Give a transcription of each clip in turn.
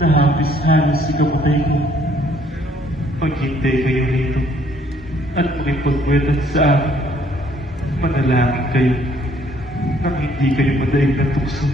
Nahapis-halos si kamatay ko. Maghintay kayo rito at makipagbuetan sa akin. Manalangin kayo nang hindi kayo madaig na tukso.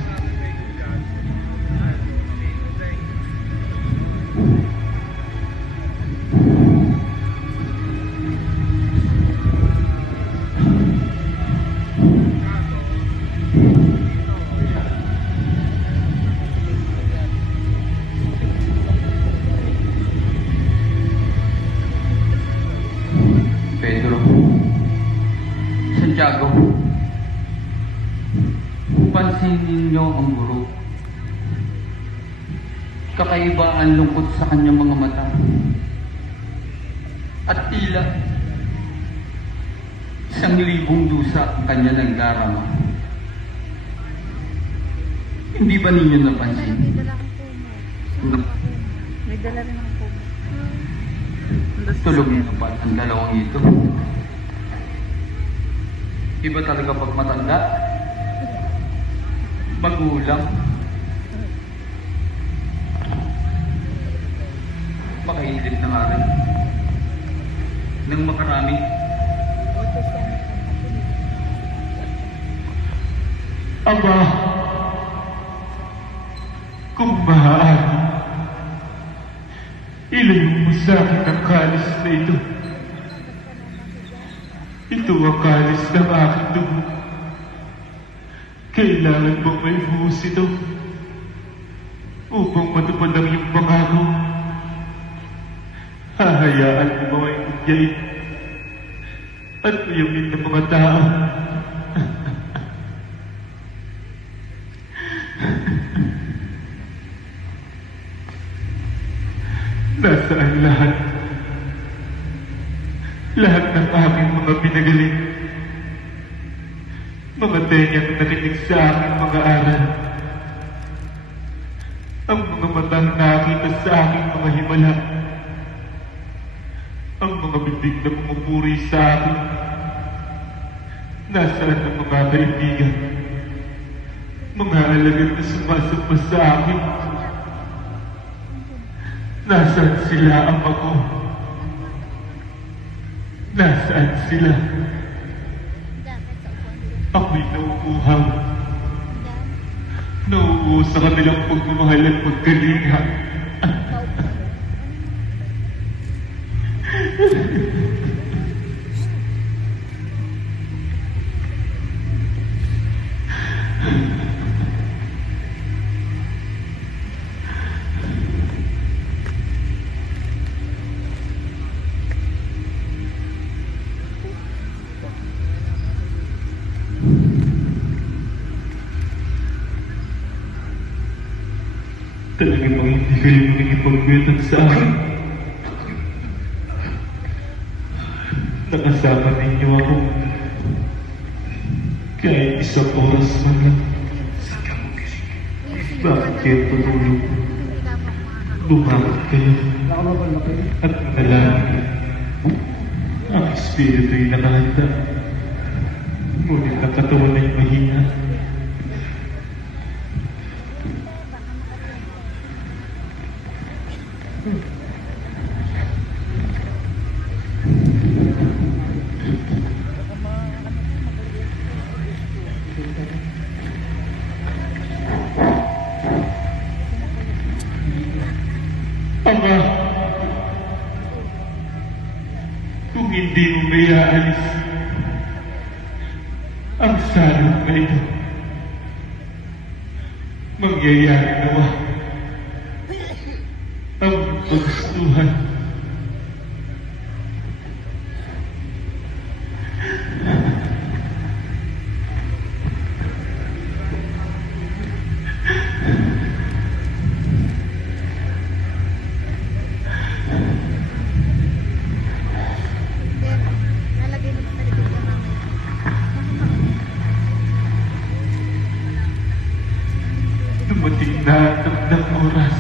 Pedro, Santiago, pansinin ninyo ang guro. Kakaiba ang lungkot sa kanyang mga mata. At tila, 1,000 dusa ang kanya nagdarama. Hindi ba ninyo napansin? May dala kang pumo. May dala rin ang pumo. Tulog na pa ang dalawang ito. Iba talaga pag matanda. Magulang. Makailip na nga rin. Nang makarami. Ama, kung maaari, ilayo mo sa akin ang kalis na ito. Ito ang kalis ng aking dugo. Kailangan bang may buhos ito upang matupad ang iyong pangako? Hahayaan mo ba may kunyain at uyamin ng mga tao? Nasaan lahat? Lahat ng aking mga pinagaling. Mga tenyang nakinig sa aking mga aral. Ang mga matang nakita sa aking mga himala. Ang mga bibig na pumupuri sa akin. Nasaan ang mga kaibigan? Mga alagad na sumasamba sa akin. Nasaan sila, Ama ko? Nasaan sila? Ako'y nauuhaw. Nauuhaw sa kanilang pagmamahal at pagkalinga. Talagang mga hindi kayo nakikipagbuetan sa akin. Nakasama ninyo ako. Kahit isang oras man lang. Bakit kayo tutulog? Lumakad kayo. At manalangin. Ang espiritu'y nakahanda. Ngunit ang katawan ay mahina. Ama, kung hindi mo may aalis ang salot na ito, mangyayari nawa ang paggustuhan. Nalagay mo sa likod ka mamaya. Dumating na ang takdang oras.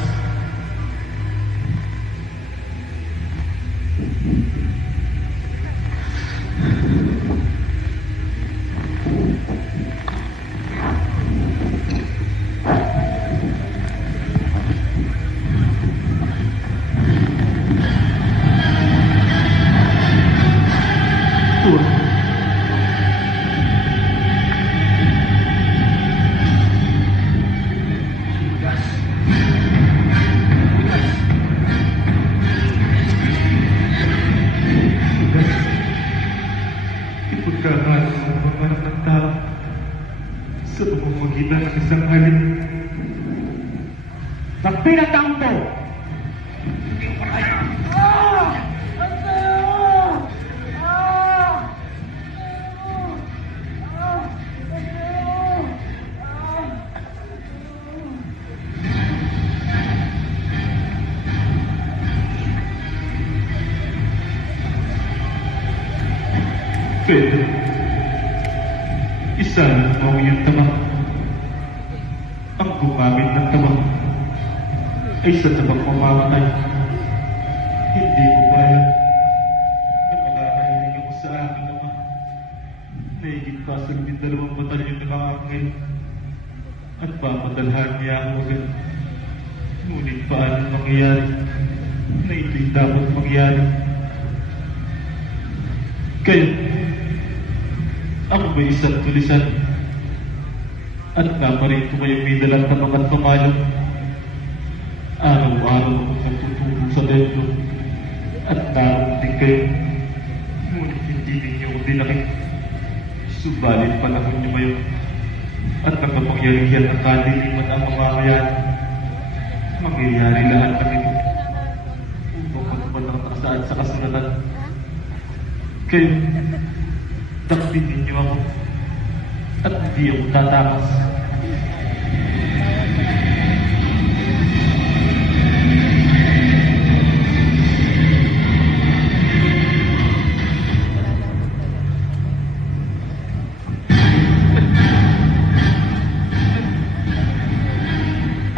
Judas, ipagkakala mo ang mga anak ng tao sa pamamagitan ng isang halip. Takpi ng taong to! Pedro, isa lang mo yung tama. Ang gumamit ng tama ay sa tabang mamamatay. Hindi ko ba alam na nakakarinig ako sa aking ama. Naigit pa sa dalawang batalyon ng mga angel at papadalhan niya ako agad. Ngunit paano mangyayari na ito'y dapat mangyari? Kayo, ako may isang tulisan at naparito kayong may dalang tamang at pamalo. Araw-araw akong nagtuturo sa templo at naroon din kayo. Ngunit hindi ninyo ako dinakit. Subalit panahon niyo ngayon at nakapangyarihan ng kadiliman ang mga kayan. Mangyayari lahat ng ito upang matupad ang nakasaad sa kasulatan. Kayo, takpin ninyo ako at hindi ako tatakas.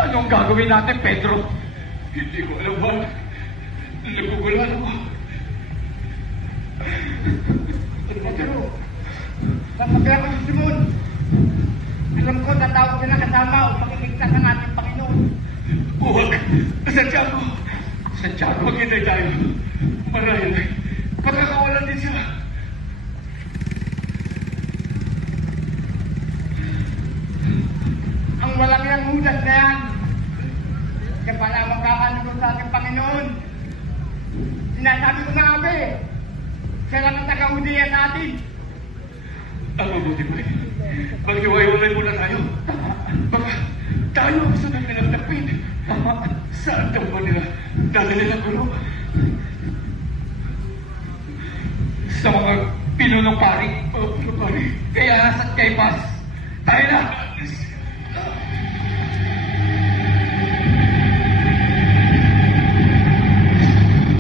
Anong gagawin natin, Pedro? Hindi ko alam, Juan. Naguguluhan ako. Pedro, napagaya ko si Simon. Alam ko, tatawag ka na kasama o makikiligtas ang ating Panginoon. Huwag! Santiago! Santiago, maghintay tayo. Marahil, pagkakawalan din sila. Ang walang yang Judas na yan. Siya pala ang magkakaluto sa ating Panginoon. Sinasabi ko nga ba eh. Siya lang ang taga-Hudiya sa atin. Ang mabuti pa rin. Maghiwalay muna tayo. Baka tayo ang sunod nilang takwin. Saan daw ba nila dadalhin ang gulo? Sa mga pinunong pari. Pinunong pari. Kaya sa Kaypas. Tayo na!